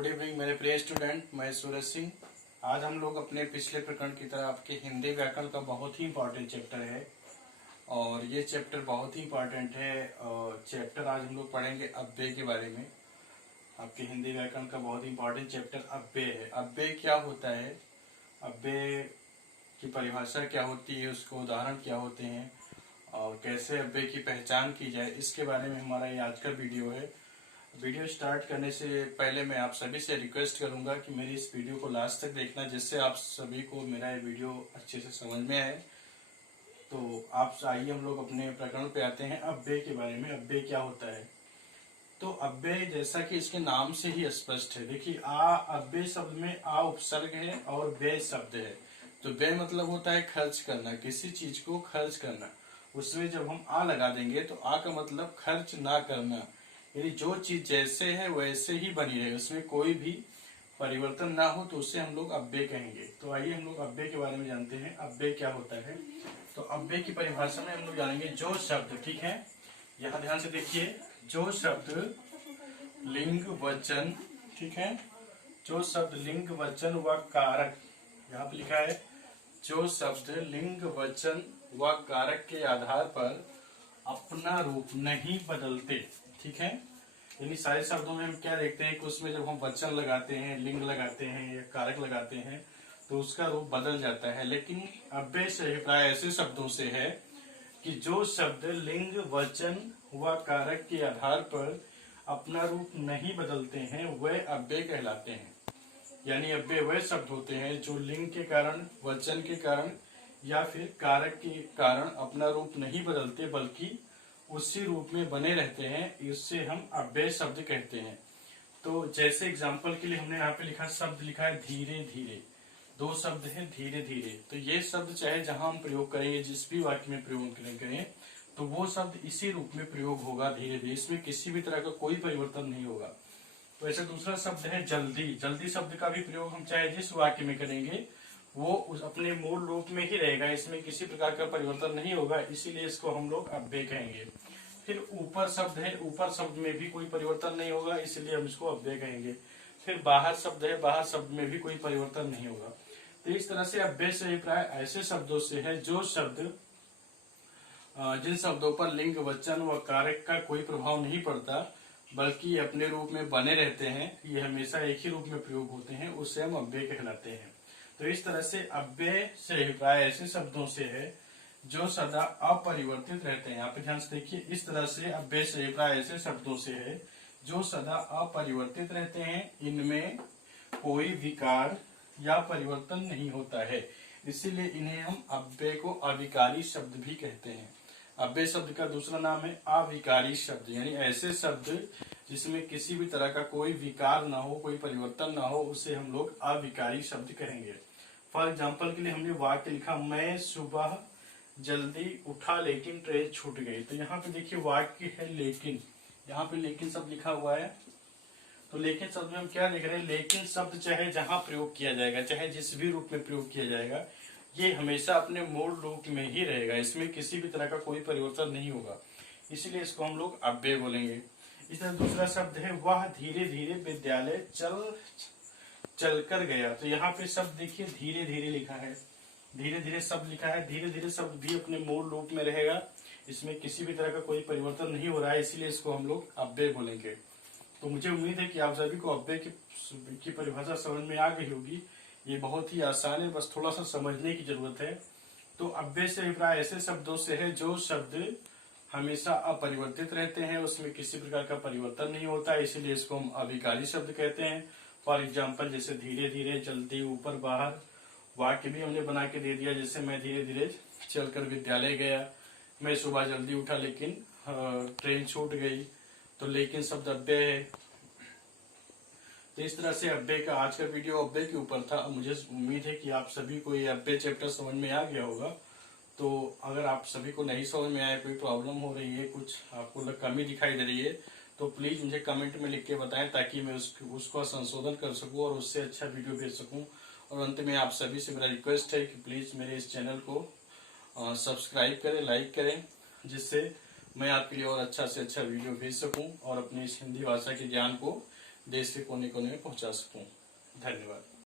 Good evening मेरे प्रिय student, मैं सूरज सिंह। आज हम लोग अपने पिछले प्रकरण की तरह आपके हिंदी व्याकरण का बहुत ही इम्पोर्टेंट चैप्टर है और ये चैप्टर बहुत ही इम्पोर्टेंट है। और चैप्टर आज हम लोग पढ़ेंगे अव्यय के बारे में। आपके हिंदी व्याकरण का बहुत ही इम्पोर्टेंट चैप्टर अव्यय है। अव्यय क्या होता है, अव्यय की परिभाषा क्या होती है, उसके उदाहरण क्या होते हैं और कैसे अव्यय की पहचान की जाए, इसके बारे में हमारा ये आज का वीडियो है। वीडियो स्टार्ट करने से पहले मैं आप सभी से रिक्वेस्ट करूंगा कि मेरी इस वीडियो को लास्ट तक देखना, जिससे आप सभी को मेरा ये वीडियो अच्छे से समझ में आए। तो आप आइए हम लोग अपने प्रकरण पे आते हैं अव्यय के बारे में। अव्यय क्या होता है? तो अव्यय जैसा कि इसके नाम से ही स्पष्ट है। देखिए, अव्यय शब्द में आ उपसर्ग है और व्यय शब्द है। तो व्यय मतलब होता है खर्च करना, किसी चीज को खर्च करना। उसमें जब हम आ लगा देंगे तो आ का मतलब खर्च ना करना, यानी जो चीज जैसे है वैसे ही बनी रहे, उसमें कोई भी परिवर्तन ना हो, तो उसे हम लोग अव्यय कहेंगे। तो आइए हम लोग अव्यय के बारे में जानते हैं। अव्यय क्या होता है? तो अव्यय की परिभाषा में हम लोग जानेंगे जो शब्द, ठीक है, यहाँ ध्यान से देखिए, जो शब्द लिंग वचन, ठीक है, जो शब्द लिंग वचन व कारक, यहाँ पे लिखा है जो शब्द लिंग वचन व कारक के आधार पर अपना रूप नहीं बदलते, ठीक है। यानी सारे शब्दों में हम क्या देखते हैं कि उसमें जब हम वचन लगाते हैं, लिंग लगाते हैं या कारक लगाते हैं तो उसका रूप बदल जाता है। लेकिन अव्यय से अभिप्राय ऐसे शब्दों से है कि जो शब्द लिंग वचन व कारक के आधार पर अपना रूप नहीं बदलते हैं वह अव्यय कहलाते हैं। यानी अव्यय वह शब्द होते हैं जो लिंग के कारण, वचन के कारण या फिर कारक के कारण अपना रूप नहीं बदलते बल्कि उसी रूप में बने रहते हैं, इससे हम अव्यय शब्द कहते हैं। तो जैसे एग्जांपल के लिए हमने यहाँ पे लिखा, शब्द लिखा है धीरे धीरे, दो शब्द है धीरे धीरे। तो ये शब्द चाहे जहां हम प्रयोग करेंगे, जिस भी वाक्य में प्रयोग करें तो वो शब्द इसी रूप में प्रयोग होगा धीरे धीरे, इसमें किसी भी तरह का कोई परिवर्तन नहीं होगा। तो ऐसे दूसरा शब्द है जल्दी। जल्दी शब्द का भी प्रयोग हम चाहे जिस वाक्य में करेंगे वो अपने मूल रूप में ही रहेगा, इसमें किसी प्रकार का परिवर्तन नहीं होगा, इसीलिए इसको हम लोग अव्यय कहेंगे। फिर ऊपर शब्द है, ऊपर शब्द में भी कोई परिवर्तन नहीं होगा, इसलिए हम इसको अव्यय कहेंगे। फिर बाहर शब्द है, बाहर शब्द में भी कोई परिवर्तन नहीं होगा। तो इस तरह से अव्यय से अभिप्राय ऐसे शब्दों से है जो शब्द, जिन शब्दों पर लिंग वचन व कारक का कोई प्रभाव नहीं पड़ता बल्कि अपने रूप में बने रहते हैं, ये हमेशा एक ही रूप में प्रयोग होते हैं, उसे हम अव्यय कहलाते हैं। तो इस तरह से अव्यय से अभिप्राय ऐसे शब्दों से है जो सदा अपरिवर्तित रहते हैं। यहाँ पे ध्यान से देखिए, इस तरह से अव्यय से अभिप्राय ऐसे शब्दों से है जो सदा अपरिवर्तित रहते हैं, इनमें कोई विकार या परिवर्तन नहीं होता है, इसीलिए इन्हें हम अव्यय को अविकारी शब्द भी कहते हैं। अव्यय शब्द का दूसरा नाम है अविकारी शब्द, यानी ऐसे शब्द जिसमें किसी भी तरह का कोई विकार ना हो, कोई परिवर्तन ना हो, उसे हम लोग अविकारी शब्द कहेंगे। फॉर एग्जाम्पल के लिए हमने वाक्य लिखा, मैं सुबह जल्दी उठा लेकिन ट्रेन छूट गई। तो यहाँ पे देखिए वाक्य है लेकिन, यहाँ पे लेकिन शब्द लिखा हुआ है। तो लेकिन शब्द में हम क्या लिख रहे हैं? लेकिन शब्द चाहे जहां प्रयोग किया जाएगा, चाहे जिस भी रूप में प्रयोग किया जाएगा, ये हमेशा अपने मूल रूप में ही रहेगा, इसमें किसी भी तरह का कोई परिवर्तन नहीं होगा, इसीलिए इसको हम लोग अव्यय बोलेंगे। इस तरह दूसरा शब्द है, वह धीरे धीरे विद्यालय चल कर गया। तो यहाँ पे शब्द देखिए धीरे धीरे लिखा है, धीरे धीरे शब्द लिखा है, धीरे धीरे शब्द भी अपने मूल रूप में रहेगा, इसमें किसी भी तरह का कोई परिवर्तन नहीं हो रहा है, इसीलिए इसको हम लोग अव्यय बोलेंगे। तो मुझे उम्मीद है कि आप सभी को अव्यय की परिभाषा समझ में आ गई होगी। ये बहुत ही आसान है, बस थोड़ा सा समझने की जरूरत है। तो अव्यय से अभिप्राय ऐसे शब्दों से है जो शब्द हमेशा अपरिवर्तित रहते हैं, उसमें किसी प्रकार का परिवर्तन नहीं होता, इसीलिए इसको हम अविकारी शब्द कहते हैं। फॉर एग्जाम्पल जैसे धीरे धीरे, जल्दी, ऊपर, बाहर। वाक्य भी हमने बना के दे दिया, जैसे मैं धीरे धीरे चलकर विद्यालय गया, मैं सुबह जल्दी उठा लेकिन ट्रेन छूट गई। तो लेकिन शब्द अव्यय है। तो इस तरह से अव्यय का आज का वीडियो अव्यय के ऊपर था। मुझे उम्मीद है कि आप सभी को ये अव्यय चैप्टर समझ में आ गया होगा। तो अगर आप सभी को नहीं समझ में आया, कोई प्रॉब्लम हो रही है, कुछ आपको कमी दिखाई दे रही है, तो प्लीज मुझे कमेंट में लिख के बताएं, ताकि मैं उसको संशोधन कर सकूं और उससे अच्छा वीडियो भेज सकूं। और अंत में आप सभी से मेरा रिक्वेस्ट है कि प्लीज मेरे इस चैनल को सब्सक्राइब करें, लाइक करें, जिससे मैं आपके लिए और अच्छा से अच्छा वीडियो भेज सकूं और अपनी इस हिंदी भाषा के ज्ञान को देश के कोने कोने में पहुंचा सकूं। धन्यवाद।